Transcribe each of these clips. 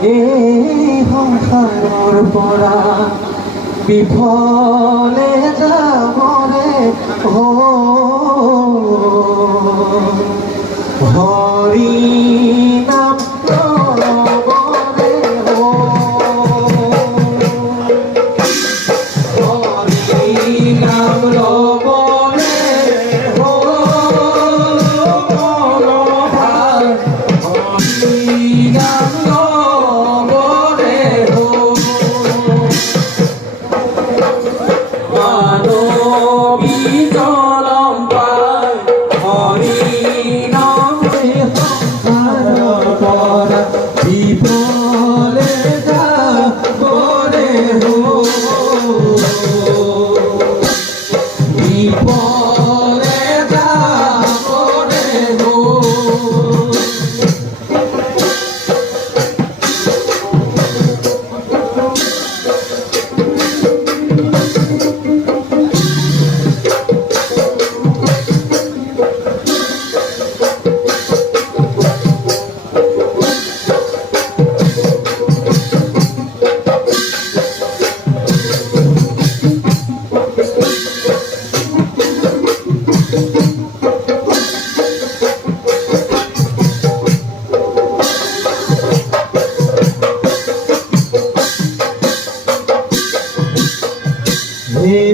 এই সংসাৰৰ পৰা বিফলে যাবৰে হৰি নাম ল'বৰে হৰি নাম ল'বৰে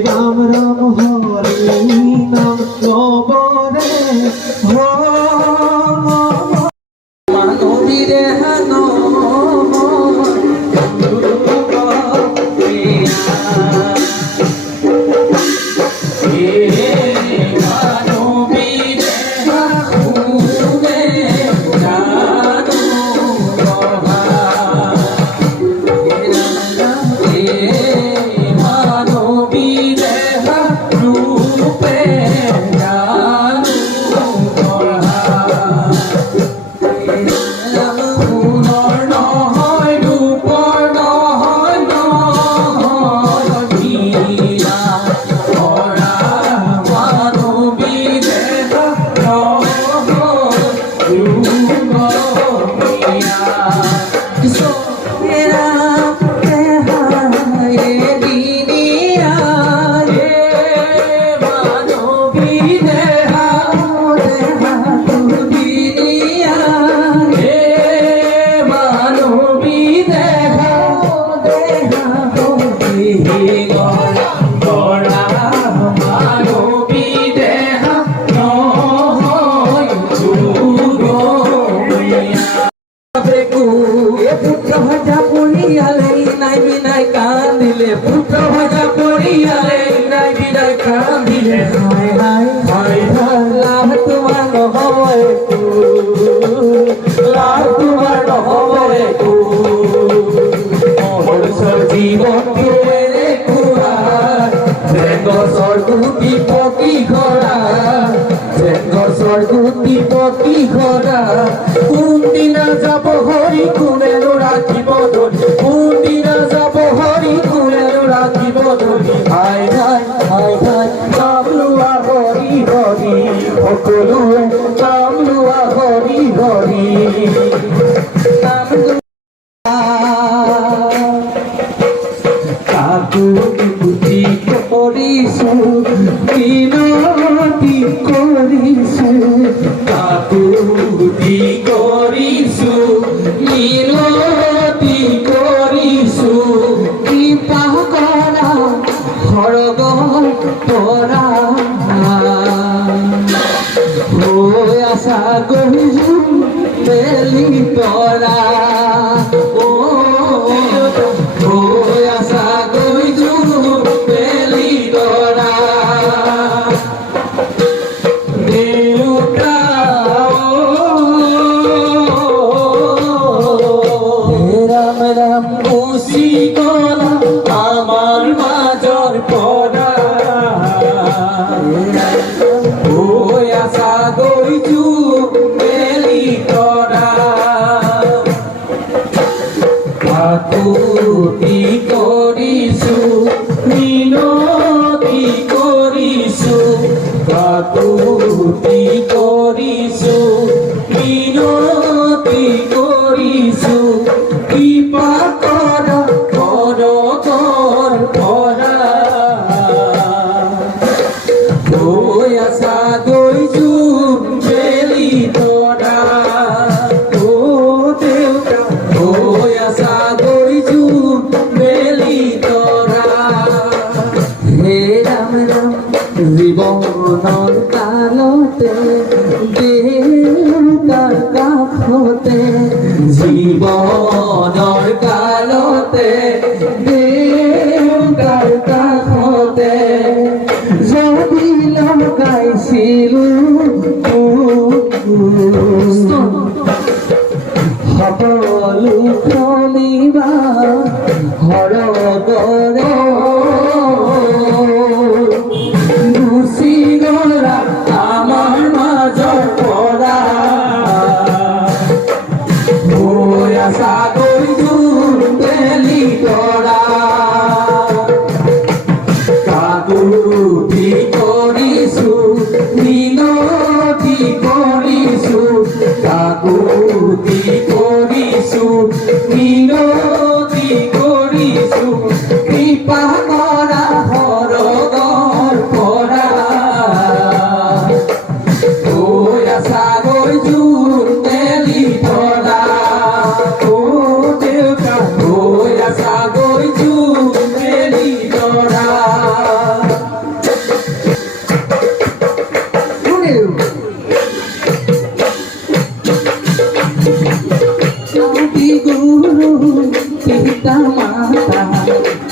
राम राम हरि नाम ল'বৰে মানৱীৰে হেনো ভাজা পড়িয়ালে নাই বিনাই কান্দিলে পুত্র ভাজা পড়িয়ালে নাই বিনাই কান্দিলে হায় হায় হায় হায় লাভ তোমার নহবই লাভ তোমার নহবই মনুষ্যৰ জীৱন ৰে কুয়া গছৰ গুটি পকি ঘৰা গছৰ গুটি পকি ঘৰা কোনদিনা যাব হৰি কোনেনো ৰাখিব ধৰি কোনদিনা যাব হৰি কোনেনো ৰাখিব ধৰি হায় হায় হায় হায় নাম লোৱা হৰি হৰি সকলোৱে নাম লোৱা হৰি হৰি নাম কাকুতি কৰিছো মিনতি কৰিছো কাকুতি কৰিছো মিনতি কৰিছো কৃপা কৰা সৰগৰ পৰা হৈ আছা গৈছো মেলি তৰা হৈ আছা গৈছো মেলি তৰা ৰাম ৰাম মুসি গলা আমাৰ মাজৰ পড়া ওই আশা গৈছো মেলি তৰা কাকুতি কৰিছো মিনতি কৰিছো কাকুতি কৰিছো মিনতি কৰিছো দুখনিবা হৰদৰ গুচি গলা আমাৰ মাজৰ পৰা হৈ আছা গৈ দূৰ বেলি তৰা কাকুতি কৰিছো মিনতি কৰিছো কাকুতি কৰিছো মিনতি কৰিছো কৃপা কৰা হৰদৰ পৰা হৈ আছা গৈ জোৰ মেলি তৰা অ দেউতা হৈ আছা গৈ জোৰ মেলি তৰা আদি গুৰু পিতা মাতা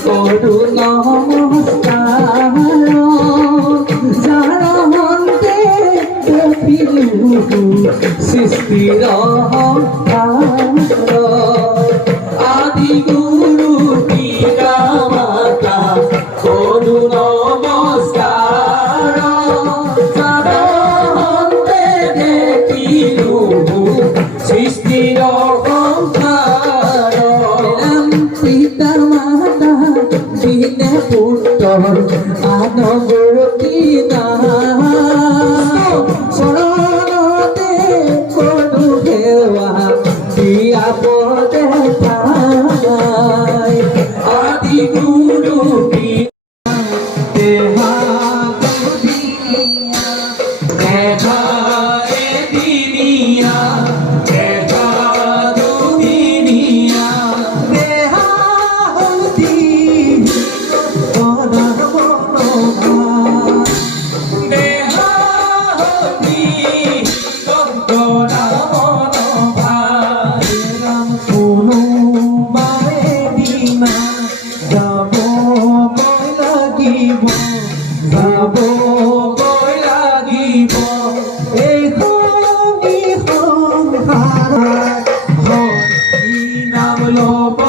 কৰো নমস্কাৰ যাৰ মন্তে দেখিলো সৃষ্টিৰ আদি গুৰু পিতা মাতা কৰো নমস্কাৰ যাৰ মন্তে দেখিলো সৃষ্টিৰ পিতা মাতা দিনে পুত্ৰৰ আনবৰ কি চৰণতে কৰো সেৱা দিয়া পদে ঠাই আদি গুৰু দেহা দিনিয়া যাব গৈ লাগিব এইখনি সংসাৰ হৰি নাম ল'ব